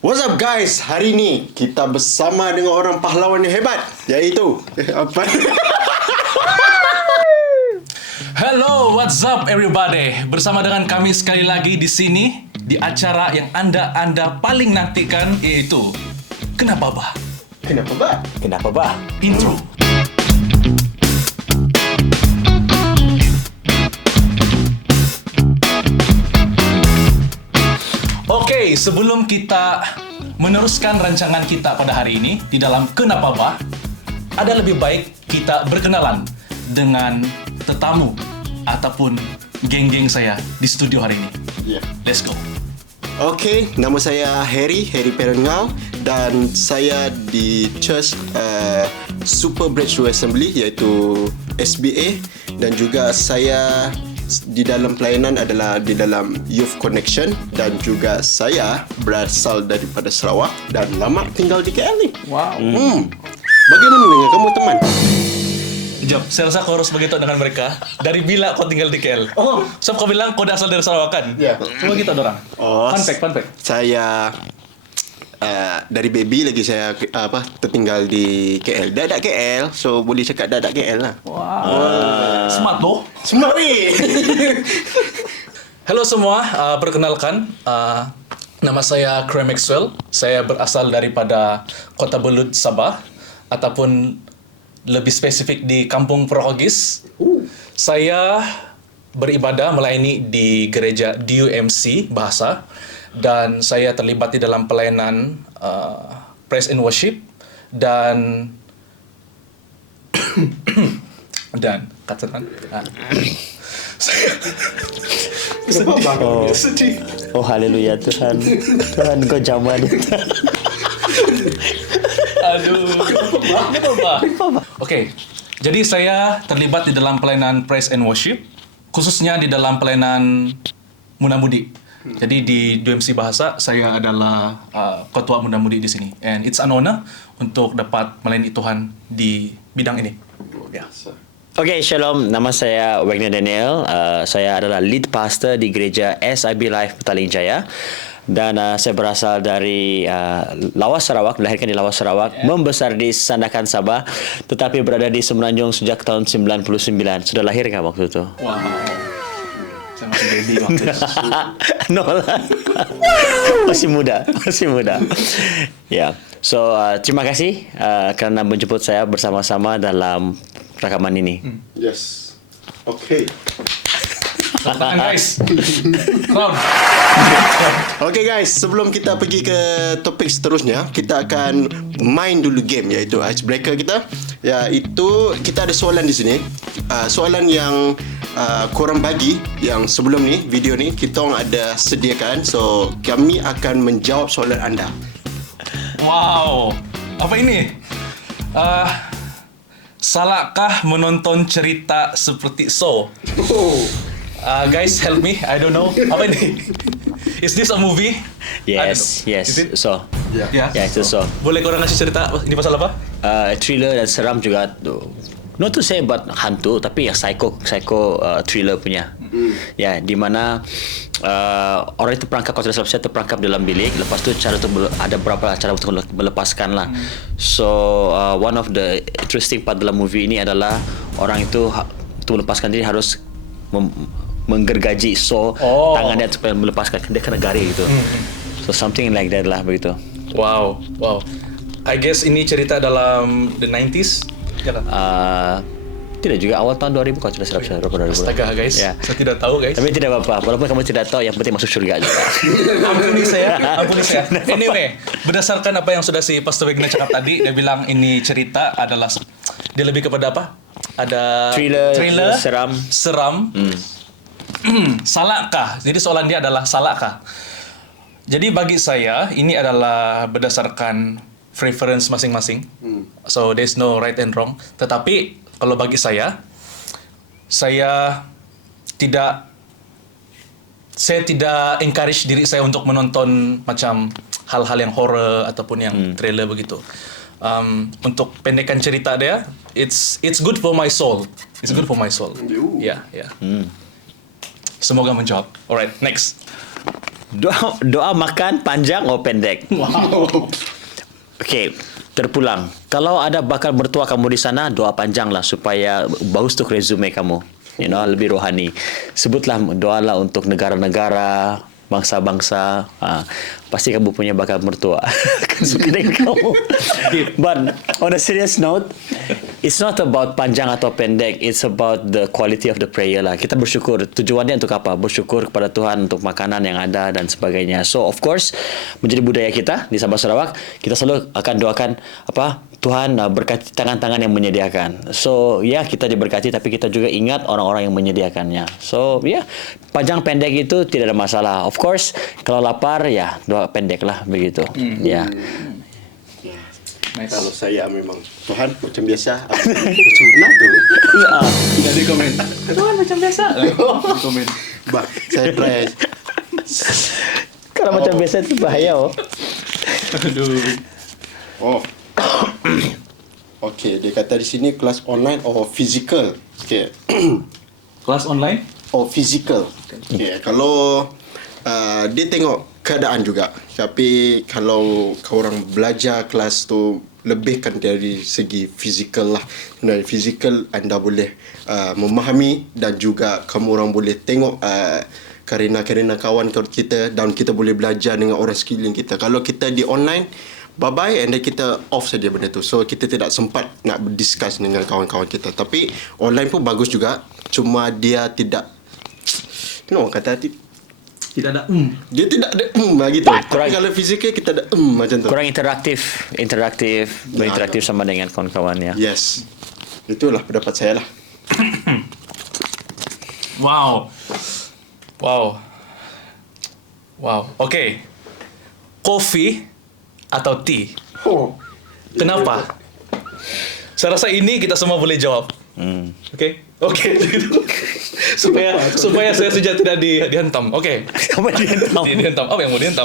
What's up guys? Hari ini kita bersama dengan orang pahlawan yang hebat, iaitu apa? Hello, what's up everybody? Bersama dengan kami sekali lagi di sini di acara yang anda paling nantikan, yaitu Kenapa Bah? Kenapa Bah? Kenapa bah? Intro. Oke, sebelum kita meneruskan rancangan kita pada hari ini di dalam Kenapa Bah, ada lebih baik kita berkenalan dengan tetamu ataupun geng-geng saya di studio hari ini. Yeah. Let's go. Oke, nama saya Harry Perengau dan saya di Church Super Breakthrough Assembly iaitu SBA, dan juga saya di dalam pelayanan adalah di dalam Youth Connection, dan juga saya berasal daripada Sarawak dan lama tinggal di KL ni. Wow. Bagaimana dengan kamu teman? Jom, saya rasa kau harus begitu dengan mereka. Dari bila kau tinggal di KL? Oh. So kau bilang kau asal dari Sarawak kan? Ya. Coba kita dorang. Oh, Fun fact. Saya dari baby lagi saya tertinggal di KL. Dadak KL, so boleh cakap dadak KL lah. Wow. Smart loh. Semua weh. Halo semua, perkenalkan, nama saya Craig Maxwell. Saya berasal daripada Kota Belud, Sabah, ataupun lebih spesifik di Kampung Purwogis. Saya beribadah melayani di gereja DUMC Bahasa, dan saya terlibat di dalam pelayanan praise and worship dan katakan sedih. Oh haleluya Tuhan. Tuhan kau zaman. Aduh, apa? Oke, jadi saya terlibat di dalam pelayanan praise and worship, khususnya di dalam pelayanan Muda-Mudi. Jadi di DUMC Bahasa saya adalah ketua Muda-Mudi di sini, and it's an honor untuk dapat melayani Tuhan di bidang ini. Ya. Okay, shalom. Nama saya Wagner Daniel. Saya adalah lead pastor di gereja SIB Life Petaling Jaya. Dan saya berasal dari Lawas Sarawak, dilahirkan di Lawas Sarawak, membesar di Sandakan Sabah, tetapi berada di Semenanjung sejak tahun 99. Sudah lahir kan waktu itu? Wow. Saya masih baby waktu itu. No lah. Masih muda. Ya. So, terima kasih kerana menjemput saya bersama-sama dalam rakaman ini. Yes. Okay. Tangan guys. Round. Okay guys, sebelum kita pergi ke topik seterusnya, kita akan main dulu game, iaitu icebreaker kita. Iaitu kita ada soalan di sini. Soalan yang korang bagi yang sebelum ni, video ni kita orang ada sediakan. So kami akan menjawab soalan anda. Wow. Apa ini? Salahkah menonton cerita seperti So? Guys, help me. I don't know. Apa ini? Is this a movie? Yes. Is it? So. Ya. Ya, itu So. Boleh korang kasih cerita ini pasal apa? Thriller dan seram juga. Not to say about hantu, tapi ya psycho thriller punya. Ya, di mana orang itu terperangkap, kalau tidak salah saya terperangkap dalam bilik. Lepas tu cara tu ada beberapa cara untuk melepaskan lah. So one of the interesting part dalam movie ini adalah orang itu untuk melepaskan diri harus menggergaji tangannya supaya melepaskan, dia kena garis gitu. So something like that lah begitu. Wow. I guess ini cerita dalam the 90s. Ya kan? Tidak juga awal tahun 2000 kalau tidak salah. Astaga guys, Ya. saya tidak tahu guys. Tapi tidak apa-apa, walaupun kamu tidak tahu, yang penting masuk syurga juga. Ampuni saya. Anyway, berdasarkan apa yang sudah si Pastor Wagner cakap tadi, dia bilang ini cerita adalah, dia lebih kepada apa? Ada Thriller, seram. Salahkah? Jadi soalan dia adalah salahkah? Jadi bagi saya ini adalah berdasarkan preference masing-masing. So there's no right and wrong. Tetapi kalau bagi saya tidak encourage diri saya untuk menonton macam hal-hal yang horror ataupun yang thriller begitu. Untuk pendekan cerita dia, it's good for my soul. It's good for my soul. Ya. Semoga menjawab. Alright, next. Doa makan panjang atau pendek? Wow. Okey, terpulang. Kalau ada bakal mertua kamu di sana, doa panjang lah supaya bagus untuk resume kamu. Lebih rohani. Sebutlah doalah untuk negara-negara, bangsa-bangsa. Pasti kamu punya bakal mertua akan suka dengan kamu. But on a serious note, it's not about panjang atau pendek. It's about the quality of the prayer lah. Kita bersyukur. Tujuannya untuk apa? Bersyukur kepada Tuhan untuk makanan yang ada dan sebagainya. So of course, menjadi budaya kita di Sabah Sarawak, kita selalu akan doakan Tuhan berkati tangan-tangan yang menyediakan. So kita diberkati, tapi kita juga ingat orang-orang yang menyediakannya. So panjang pendek itu tidak ada masalah. Of course, kalau lapar doa pendek lah begitu. Nice. Kalau saya memang Tuhan macam biasa. Macam mana tu? Jadi komen. Tuhan macam biasa. Komen. Bah, saya try. Kalau macam biasa itu bahaya. Aduh. Oh. Okey, dia kata di sini kelas online or physical. Okey. Kelas online? Or physical. Okey, kalau dia tengok keadaan juga. Tapi kalau kau orang belajar kelas tu lebihkan dari segi fizikal lah. Dari fizikal anda boleh memahami dan juga kamu orang boleh tengok karena kawan kita dan kita boleh belajar dengan orang sekeliling kita. Kalau kita di online, bye-bye and then kita off saja benda tu. So kita tidak sempat nak discuss dengan kawan-kawan kita. Tapi online pun bagus juga. Cuma dia tidak kata Tidak ada dia tidak ada gitu. Tapi kalau fizikal kita ada macam tu. Kurang interaktif, berinteraktif sama dengan kawan-kawannya. Yes. Itulah pendapat saya lah. Wow. Okay. Kopi atau tea? Kenapa? Saya rasa ini kita semua boleh jawab. Okay. supaya saya saja tidak dihentam. Okay. Dihentam. Apa yang mau dihentam?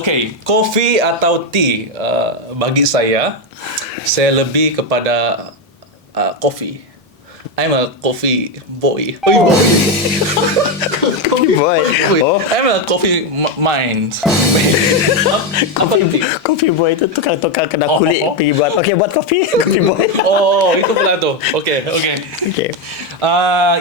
Okay. Kopi atau tea? Bagi saya lebih kepada kopi. I'm a coffee boy. Coffee boy. I'm a coffee mind. Coffee boy itu tukang-tukang kena kulit pergi buat. Okey, buat kopi. Coffee boy. Itu pula tu. Okay.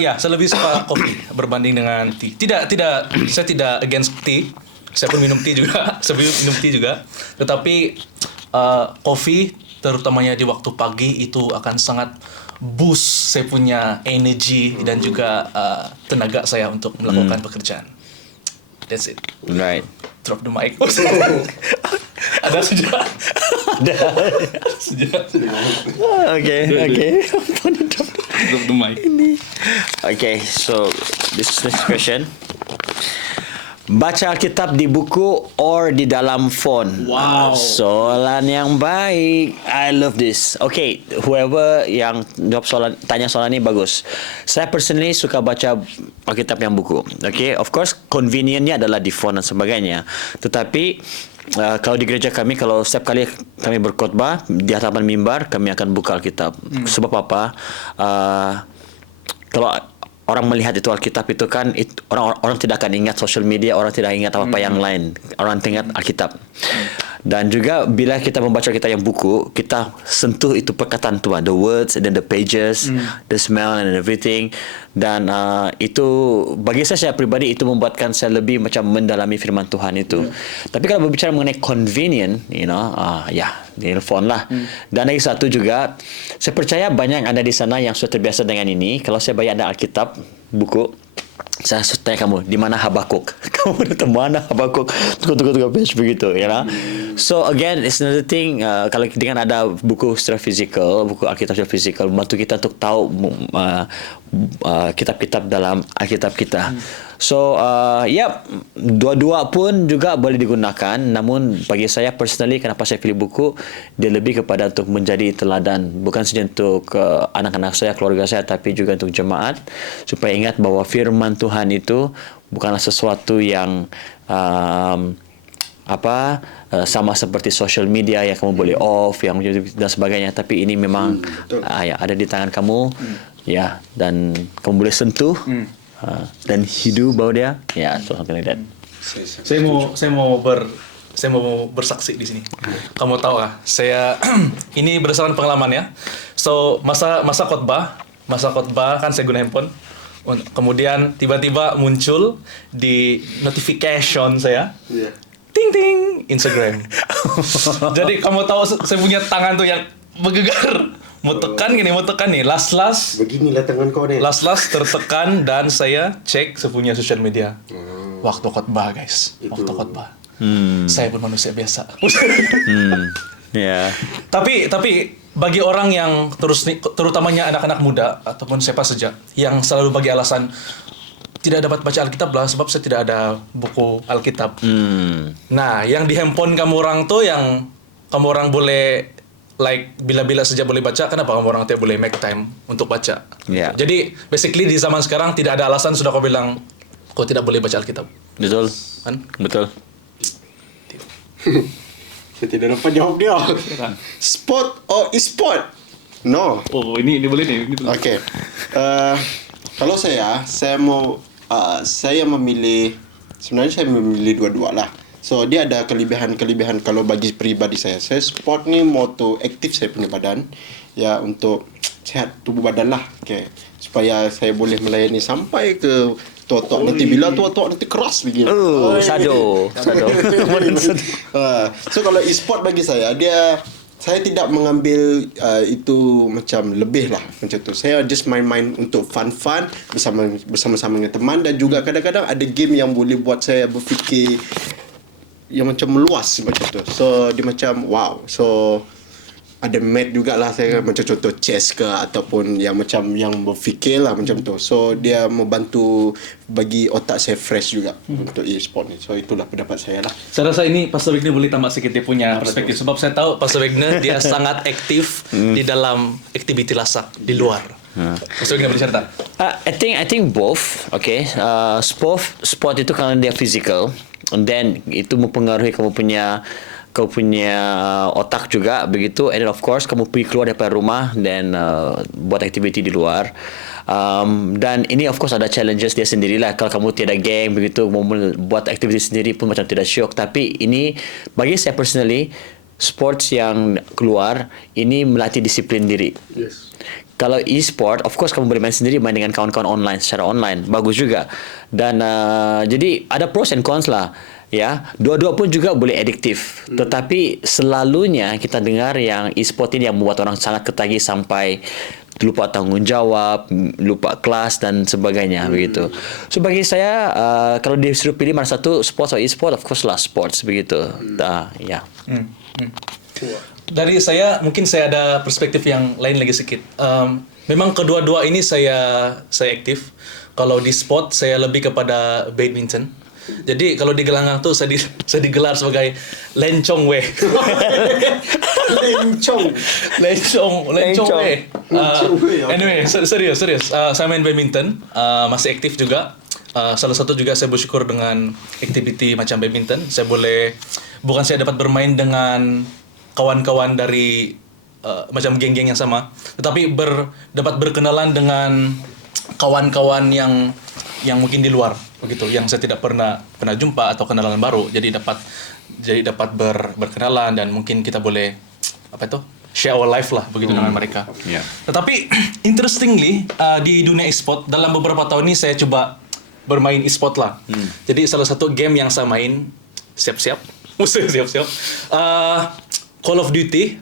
Saya lebih suka kopi berbanding dengan tea. Tidak, saya tidak against tea. Saya pun minum tea juga. Tetapi kopi terutamanya di waktu pagi itu akan sangat boost saya punya energi dan juga tenaga saya untuk melakukan pekerjaan. That's it. Right. Drop the mic. Ada sejak. Okay. Drop the mic. Okay, so this is next question. Baca Alkitab di buku or di dalam phone? Wow. Soalan yang baik. I love this. Okay, whoever yang jawab tanya soalan ini bagus. Saya personally suka baca Alkitab yang buku. Okay, of course convenientnya adalah di phone dan sebagainya. Tetapi kalau di gereja kami, kalau setiap kali kami berkhotbah di hadapan mimbar, kami akan buka Alkitab. Sebab apa? Kalau orang melihat itu Alkitab itu kan orang tidak akan ingat social media, orang tidak ingat apa-apa yang lain. Orang ingat Alkitab. Dan juga bila kita membaca kita yang buku, kita sentuh itu perkataan Tuhan, the words and then the pages, the smell and everything. Dan itu bagi saya pribadi itu membuatkan saya lebih macam mendalami firman Tuhan itu. Tapi kalau berbicara mengenai convenient, di phone lah. Dan lagi satu juga, saya percaya banyak yang ada di sana yang sudah terbiasa dengan ini. Kalau saya bayar ada Alkitab buku, saya tanya kamu, di mana Habakuk? Kamu datang mana Habakuk? Tunggu page begitu, So again, it's another thing. Kalau dengan ada buku secara fizikal, buku Alkitab secara fizikal, membantu kita untuk tahu kitab-kitab dalam Alkitab kita. So, dua-dua pun juga boleh digunakan. Namun bagi saya personally, kenapa saya pilih buku, dia lebih kepada untuk menjadi teladan. Bukan saja untuk anak-anak saya, keluarga saya, tapi juga untuk jemaat. Supaya ingat bahawa firman Tuhan itu bukanlah sesuatu yang sama seperti social media yang kamu boleh off dan sebagainya, tapi ini memang ada di tangan kamu, dan kamu boleh sentuh dan hidup bawah dia, so something like that. Saya mau bersaksi di sini. Kamu tahu ah, saya ini berdasarkan pengalaman ya. So masa khotbah kan saya guna handphone. Kemudian tiba-tiba muncul di notification saya. Yeah. Ting ting Instagram. Jadi kamu tahu saya punya tangan tuh yang bergegar. Mau tekan nih. Last Beginilah tangan kau nih. tertekan dan saya cek saya punya sosial media. Waktu khotbah guys. Waktu khotbah. Saya pun manusia biasa. Ya. Tapi bagi orang yang terutamanya anak-anak muda ataupun siapa saja yang selalu bagi alasan tidak dapat baca Alkitab lah sebab saya tidak ada buku Alkitab. Nah, yang di handphone kamu orang tuh yang kamu orang boleh like bila-bila saja boleh baca, kenapa kamu orang tidak boleh make time untuk baca? Ya. Jadi basically di zaman sekarang tidak ada alasan sudah kau bilang kau tidak boleh baca Alkitab. Betul. Kan? Betul. Saya tidak dapat jawab dia. Sport or e-sport? No. Oh, ini boleh nih. Okay. Kalau saya memilih, sebenarnya saya memilih dua-dua lah. So dia ada kelebihan kalau bagi pribadi saya. Saya sport ni moto aktif saya punya badan, ya untuk sehat tubuh badan lah. Okay. Supaya saya boleh melayani sampai ke tua-tua nanti bila tua-tua nanti keras begini. Sado. So kalau e-sport bagi saya saya tidak mengambil itu macam lebih lah macam tu. Saya just main-main untuk fun-fun bersama-sama dengan teman, dan juga kadang-kadang ada game yang boleh buat saya berfikir yang macam meluas macam tu. So dia macam wow. So ada mat jugalah saya macam contoh chess ke ataupun yang macam yang berfikir lah macam tu. So dia membantu bagi otak saya fresh juga untuk e-sport ni. So itulah pendapat saya lah. Saya rasa ini Pastor Wigner boleh tambah sedikit dia punya perspektif sebab saya tahu Pastor Wigner dia sangat aktif di dalam aktiviti lasak di luar. Pastor Wigner boleh cerita? I think both. Okay. Sport itu kalau dia physical, and then itu mempengaruhi kamu punya otak juga begitu, and then of course kamu pergi keluar daripada rumah dan buat aktiviti di luar, dan ini of course ada challenges dia sendirilah. Kalau kamu tiada geng begitu mau buat aktiviti sendiri pun macam tidak syok. Tapi ini bagi saya personally, sports yang keluar ini melatih disiplin diri. Yes. Kalau e-sport, of course kamu boleh main sendiri, main dengan kawan-kawan online secara online, bagus juga. Dan jadi ada pros and cons lah. Ya, dua-dua pun juga boleh adiktif. Tetapi selalunya kita dengar yang e-sport ini yang membuat orang sangat ketagih sampai lupa tanggungjawab, lupa kelas dan sebagainya begitu. So bagi saya kalau disuruh pilih mana satu, sports atau e-sport, of course lah sports begitu. Ya. Dari saya mungkin saya ada perspektif yang lain lagi sedikit. Memang kedua-dua ini saya aktif. Kalau di sport saya lebih kepada badminton. Jadi kalau di gelanggang tuh saya digelar sebagai lencong weh. lencong weh. Anyway, serius. Saya main badminton, masih aktif juga. Salah satu juga saya bersyukur dengan aktiviti macam badminton. Bukan saya dapat bermain dengan kawan-kawan dari macam geng-geng yang sama, tetapi dapat berkenalan dengan kawan-kawan yang mungkin di luar begitu, yang saya tidak pernah jumpa atau kenalan baru. Jadi dapat berkenalan dan mungkin kita boleh share our life lah begitu dengan mereka. Yeah. Tetapi interestingly di dunia e-sport dalam beberapa tahun ini saya coba bermain e-sport lah. Jadi salah satu game yang saya main siap-siap Call of Duty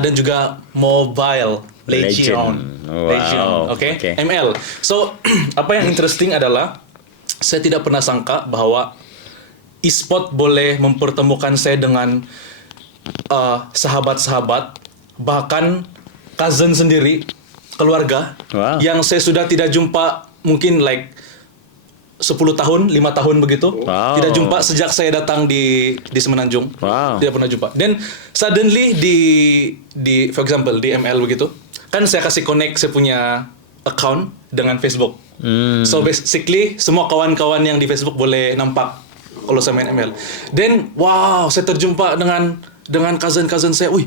dan juga Mobile Legend. Wow. Okay? ML. So apa yang interesting adalah saya tidak pernah sangka bahwa e-sport boleh mempertemukan saya dengan sahabat-sahabat, bahkan cousin sendiri, keluarga yang saya sudah tidak jumpa mungkin like 10 tahun, 5 tahun begitu. Wow. Tidak jumpa sejak saya datang di Semenanjung. Wow. Tidak pernah jumpa. Dan suddenly di for example di ML begitu, kan saya kasih connect saya punya account dengan Facebook. So basically semua kawan-kawan yang di Facebook boleh nampak kalau saya main ML. Then wow, saya terjumpa dengan cousin saya. Wih,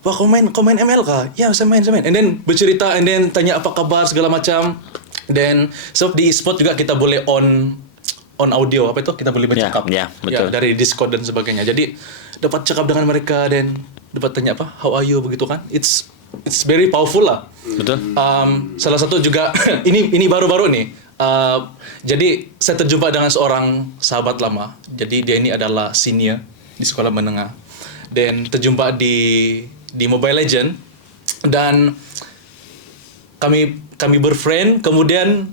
wah kau main ML kah? Ya, saya main. And then bercerita, and then tanya apa kabar segala macam. Dan so di e-sport juga kita boleh on on audio, apa itu kita boleh bercakap. betul. Dari Discord dan sebagainya. Jadi dapat cakap dengan mereka dan dapat tanya apa, how are you begitu kan? It's very powerful lah. Betul. Salah satu juga ini baru-baru nih. Jadi saya terjumpa dengan seorang sahabat lama. Jadi dia ini adalah senior di sekolah menengah dan terjumpa di Mobile Legend dan kami berfriend, kemudian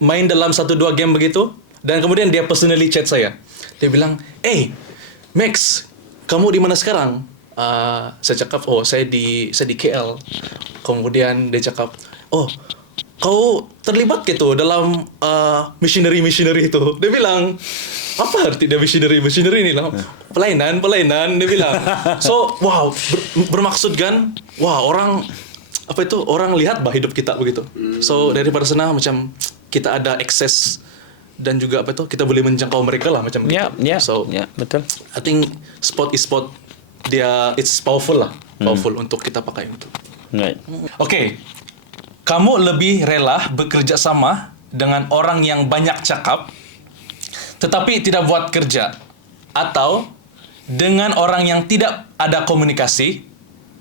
main dalam 1-2 game begitu dan kemudian dia personally chat saya. Dia bilang, Max, kamu di mana sekarang? Saya cakap, saya di KL. Kemudian dia cakap, kau terlibat gitu dalam missionary itu. Dia bilang, apa arti dia missionary ini lah? Pelayanan dia bilang. So, wow, bermaksud kan, orang lihat hidup kita begitu. So daripada sana macam kita ada akses dan juga kita boleh menjangkau mereka lah macam gitu. So betul. I think spot dia it's powerful untuk kita pakai untuk. Right. Okay. Kamu lebih rela bekerja sama dengan orang yang banyak cakap tetapi tidak buat kerja, atau dengan orang yang tidak ada komunikasi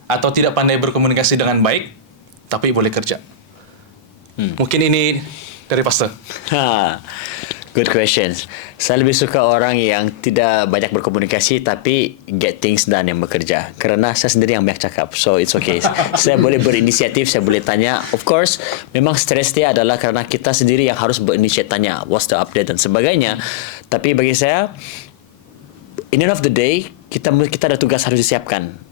atau tidak pandai berkomunikasi dengan baik tapi boleh kerja? Mungkin ini dari Pastor. Good questions. Saya lebih suka orang yang tidak banyak berkomunikasi tapi get things done, yang bekerja. Kerana saya sendiri yang banyak cakap. So it's okay. Saya boleh berinisiatif, saya boleh tanya. Of course, memang stres dia adalah kerana kita sendiri yang harus berinisiatif tanya what's the update dan sebagainya. Tapi bagi saya, in the end of the day, kita ada tugas harus disiapkan.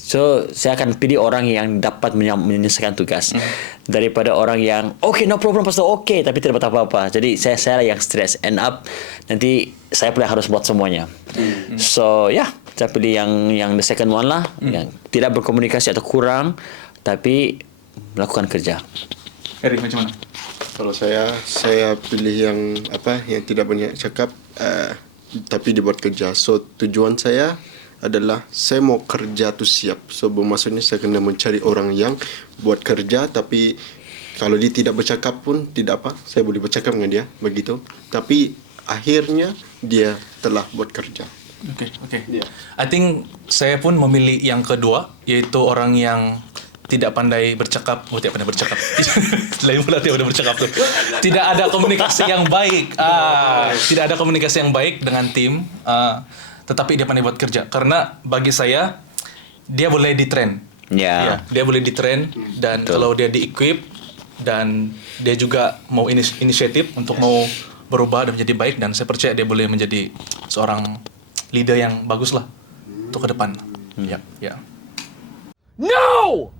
So saya akan pilih orang yang dapat menyelesaikan tugas daripada orang yang okay, no problem pastor, okay, tapi tidak dapat apa-apa. Jadi saya yang stress, end up nanti saya pula harus buat semuanya. So saya pilih yang the second one lah, yang tidak berkomunikasi atau kurang tapi melakukan kerja. Eri, macam mana? Kalau saya pilih yang tidak banyak cakap tapi dibuat kerja. So tujuan saya adalah saya mau kerja tu siap. So bermaksudnya saya kena mencari orang yang buat kerja, tapi kalau dia tidak bercakap pun tidak apa, saya boleh bercakap dengan dia begitu. Tapi akhirnya dia telah buat kerja. Okay. I think saya pun memilih yang kedua, yaitu orang yang tidak pandai bercakap. Tidak pandai bercakap. Lain pula tidak pandai bercakap tu. Tidak ada komunikasi yang baik. Tidak ada komunikasi yang baik dengan tim. Tetapi dia pandai buat kerja. Karena bagi saya, dia boleh di-train. Dia boleh di-train. Dan kalau dia di-equip, dan dia juga mau inisiatif untuk mau berubah dan menjadi baik. Dan saya percaya dia boleh menjadi seorang leader yang bagus lah untuk ke depan. No!